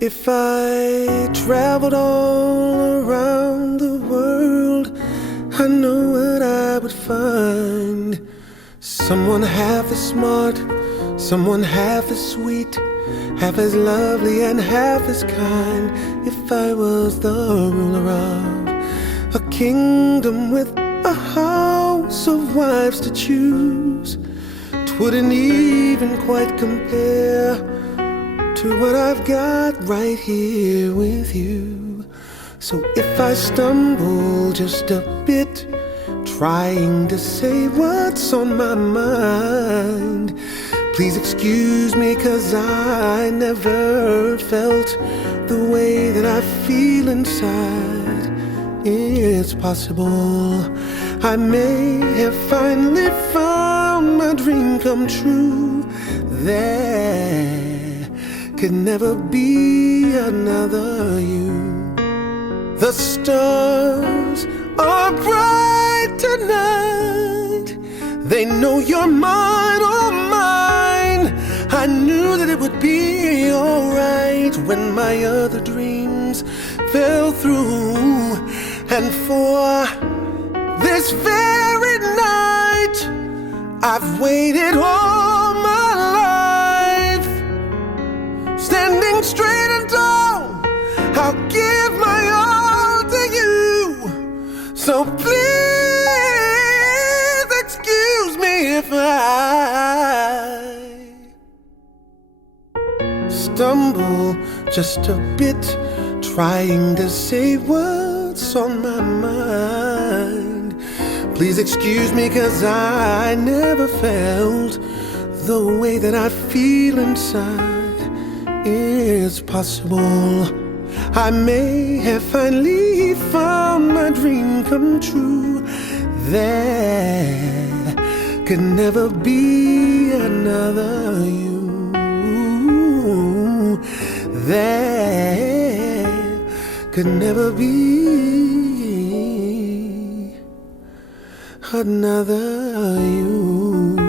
If I traveled all around the world, I know what I would find. Someone half as smart, someone half as sweet, half as lovely and half as kind. If I was the ruler of a kingdom with a house of wives to choose, 'twouldn't even quite compare to what I've got right here with you. So if I stumble just a bit, trying to say what's on my mind, please excuse me, 'cause I never felt the way that I feel inside. It's possible I may have finally found my dream come true. There could never be another you. The stars are bright tonight, they know you're mine, oh mine. I knew that it would be alright when my other dreams fell through. And for this very night, I've waited all my life. Standing straight and tall, I'll give my all to you. So please excuse me if I stumble just a bit, trying to say what's on my mind. Please excuse me, 'cause I never felt the way that I feel inside. It's possible I may have finally found my dream come true. There could never be another you. There could never be another you.